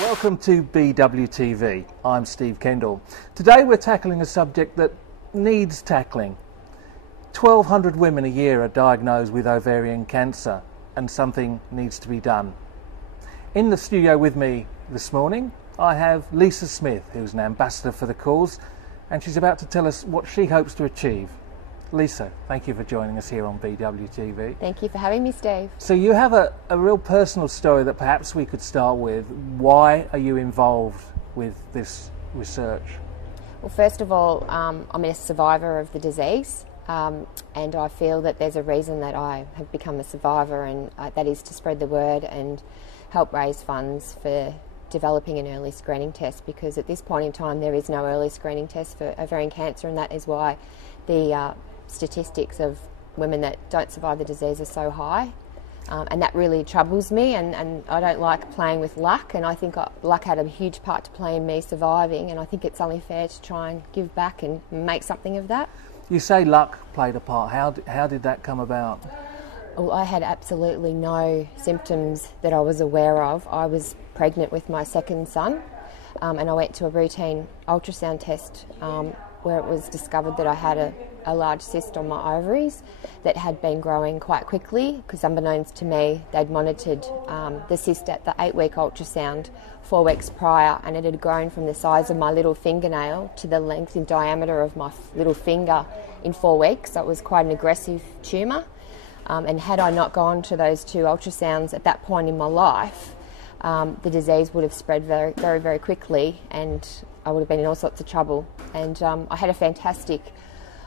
Welcome to BWTV. I'm Steve Kendall. Today we're tackling a subject that needs tackling. 1,200 women a year are diagnosed with ovarian cancer, and something needs to be done. In the studio with me this morning, I have Lisa Smith, who's an ambassador for the cause, and she's about to tell us what she hopes to achieve. Lisa, thank you for joining us here on BWTV. Thank you for having me, Steve. So you have a real personal story that perhaps we could start with. Why are you involved with this research? Well, first of all, I'm a survivor of the disease, and I feel that there's a reason that I have become a survivor, and that is to spread the word and help raise funds for developing an early screening test, because at this point in time there is no early screening test for ovarian cancer, and that is why the statistics of women that don't survive the disease are so high, and that really troubles me, and I don't like playing with luck, and I think luck had a huge part to play in me surviving, and I think it's only fair to try and give back and make something of that. You say luck played a part. How did that come about? Well, I had absolutely no symptoms that I was aware of. I was pregnant with my second son, and I went to a routine ultrasound test where it was discovered that I had a large cyst on my ovaries that had been growing quite quickly, because unbeknownst to me, they'd monitored the cyst at the 8-week ultrasound 4 weeks prior, and it had grown from the size of my little fingernail to the length and diameter of my little finger in 4 weeks. So it was quite an aggressive tumour. And had I not gone to those 2 ultrasounds at that point in my life, the disease would have spread very, very, very quickly, and I would have been in all sorts of trouble. And I had a fantastic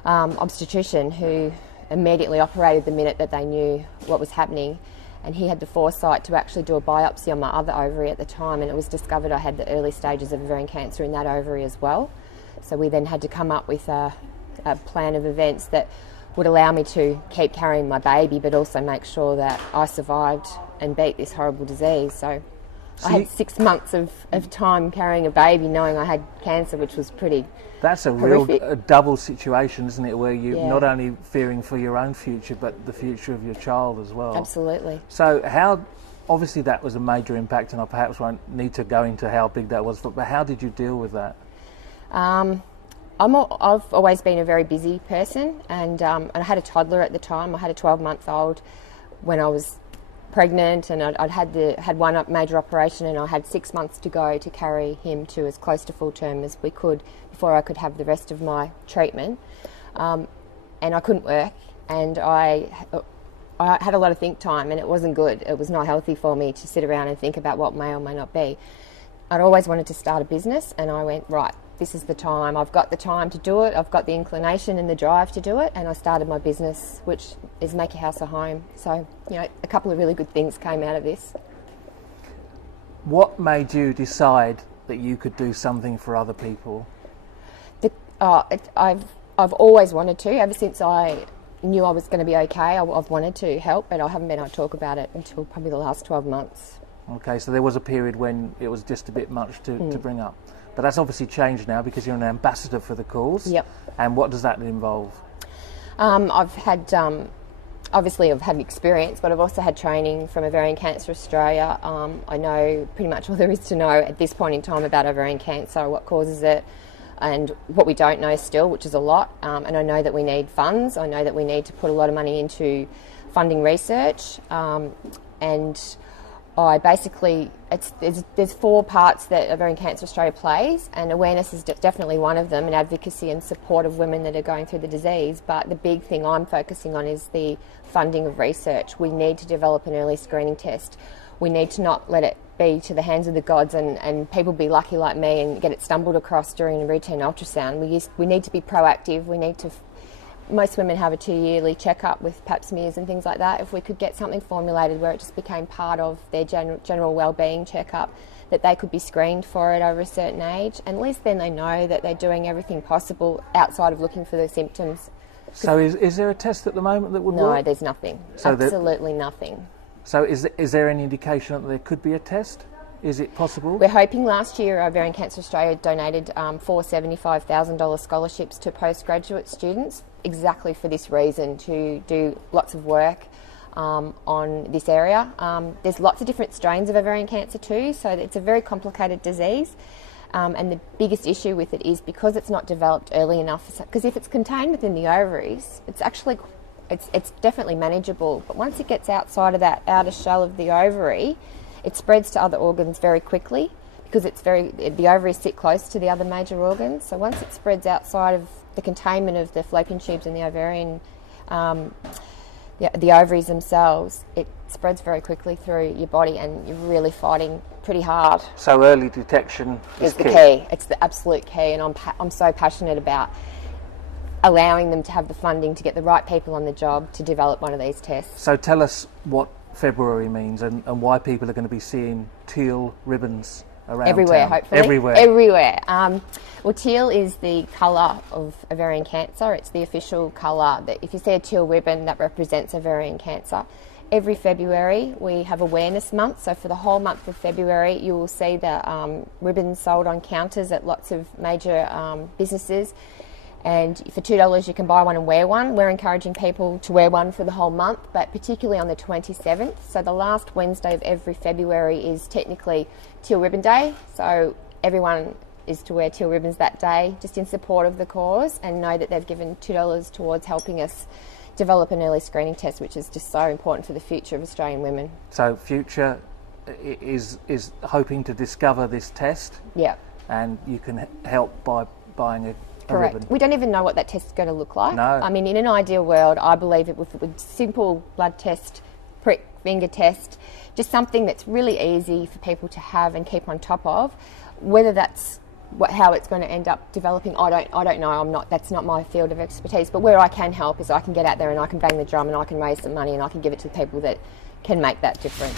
obstetrician who immediately operated the minute that they knew what was happening, and he had the foresight to actually do a biopsy on my other ovary at the time, and it was discovered I had the early stages of ovarian cancer in that ovary as well. So we then had to come up with a plan of events that would allow me to keep carrying my baby, but also make sure that I survived and beat this horrible disease. So I had 6 months of time carrying a baby, knowing I had cancer, which was pretty That's a horrific. real double situation, isn't it, where you're not only fearing for your own future, but the future of your child as well. Absolutely. So obviously that was a major impact, and I perhaps won't need to go into how big that was, but how did you deal with that? I've always been a very busy person, and I had a toddler at the time. I had a 12-month-old when I was pregnant, and I'd had one major operation, and I had 6 months to go to carry him to as close to full term as we could before I could have the rest of my treatment. And I couldn't work, and I had a lot of think time, and it wasn't good. It was not healthy for me to sit around and think about what may or may not be. I'd always wanted to start a business, and I went, right, this is the time. I've got the time to do it. I've got the inclination and the drive to do it, and I started my business, which is Make Your House a Home. So, a couple of really good things came out of this. What made you decide that you could do something for other people? I've always wanted to. Ever since I knew I was going to be okay, I've wanted to help, but I haven't been able to talk about it until probably the last 12 months. Okay, so there was a period when it was just a bit much to bring up. But that's obviously changed now, because you're an ambassador for the cause. Yep. And what does that involve? I've had experience, but I've also had training from Ovarian Cancer Australia. I know pretty much all there is to know at this point in time about ovarian cancer, what causes it, and what we don't know still, which is a lot. And I know that we need funds. I know that we need to put a lot of money into funding research, and I basically, there's 4 parts that Ovarian Cancer Australia plays, and awareness is definitely one of them, and advocacy and support of women that are going through the disease. But the big thing I'm focusing on is the funding of research. We need to develop an early screening test. We need to not let it be to the hands of the gods and people be lucky like me and get it stumbled across during a routine ultrasound. We need to be proactive. We need to most women have a 2-yearly checkup with pap smears and things like that. If we could get something formulated where it just became part of their general wellbeing checkup, that they could be screened for it over a certain age, and at least then they know that they're doing everything possible outside of looking for the symptoms. So is there a test at the moment that would work? No, there's nothing. So absolutely nothing. So is there any indication that there could be a test? Is it possible? We're hoping. Last year Ovarian Cancer Australia donated 4 $75,000 scholarships to postgraduate students exactly for this reason, to do lots of work on this area. There's lots of different strains of ovarian cancer too, so it's a very complicated disease. And the biggest issue with it is because it's not developed early enough, because if it's contained within the ovaries, it's definitely manageable, but once it gets outside of that outer shell of the ovary, it spreads to other organs very quickly because the ovaries sit close to the other major organs. So once it spreads outside of the containment of the fallopian tubes and the ovarian, the ovaries themselves, it spreads very quickly through your body, and you're really fighting pretty hard. So early detection is the key. It's the absolute key, and I'm so passionate about allowing them to have the funding to get the right people on the job to develop one of these tests. So tell us what February means and why people are going to be seeing teal ribbons around everywhere, town. hopefully. Everywhere. Well, teal is the colour of ovarian cancer. It's the official colour. That if you see a teal ribbon, that represents ovarian cancer. Every February we have Awareness Month, so for the whole month of February you will see the ribbons sold on counters at lots of major businesses. And for $2 you can buy one and wear one. We're encouraging people to wear one for the whole month, but particularly on the 27th. So the last Wednesday of every February is technically Teal Ribbon Day. So everyone is to wear teal ribbons that day, just in support of the cause, and know that they've given $2 towards helping us develop an early screening test, which is just so important for the future of Australian women. So Future is hoping to discover this test. Yeah. And you can help by buying a Correct. ribbon. We don't even know what that test is going to look like. No. I mean, in an ideal world, I believe it would simple blood test, prick, finger test, just something that's really easy for people to have and keep on top of. Whether that's how it's going to end up developing, I don't know. That's not my field of expertise. But where I can help is I can get out there and I can bang the drum and I can raise some money and I can give it to the people that can make that difference.